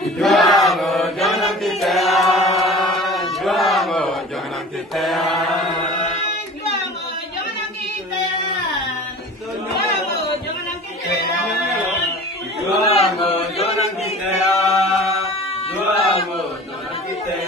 Juamo jangan kita, juamo jangan kita. Juamo jangan kita, juamo jangan kita. Juamo jangan kita, juamo jangan kita.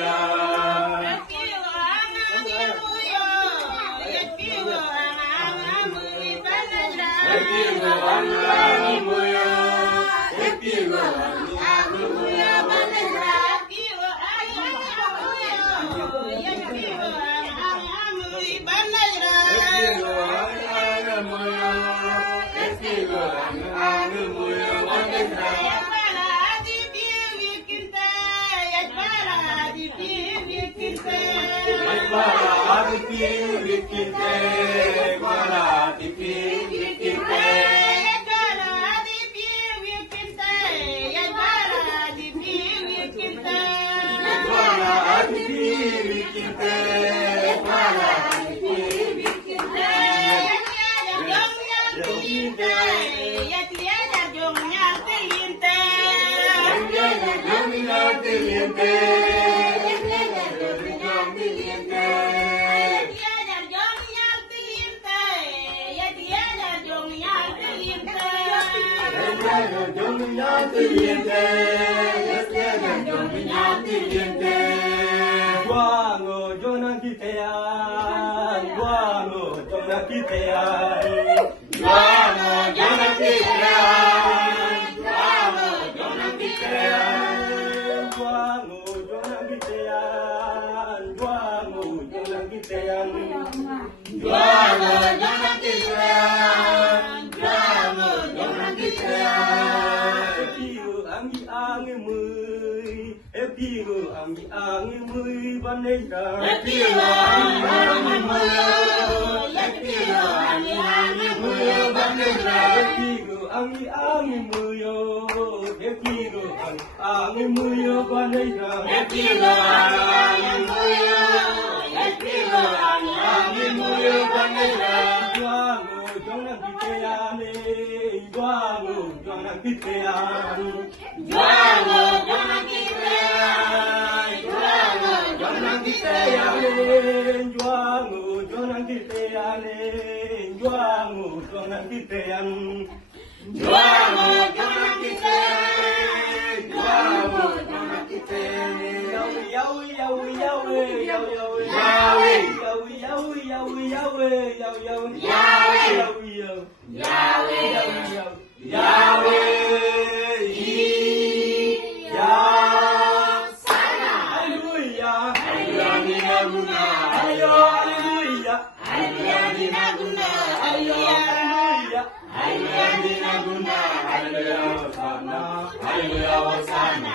Juamo jangan kita, juamo jangan kita. Juamo jangan kita, juamo jangan kita. Juamo jangan kita, juamo jangan kita. Juamo jangan kita, juamo jangan kita. Ambi mui, epiro ambi mui banega. Epiro ambi mui, epiro ambi mui banega. Epiro ambi mui, epiro ambi mui banega. Epiro ambi mui, epiro ambi mui banega. Juamo jangan kita ne, juamo jangan kita. Juamo jangan kita, juamo jangan kita ya le, juamo jangan kita ya le, juamo jangan kita ya, juamo jangan kita, juamo jangan kita. Yawi yawi yawi yawi yawi yawi yawi yawi yawi yawi yawi yawi yawi. Hallelujah, Hosanna,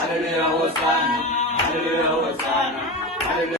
Hallelujah, Hosanna, Hallelujah, Hosanna, Hallelujah.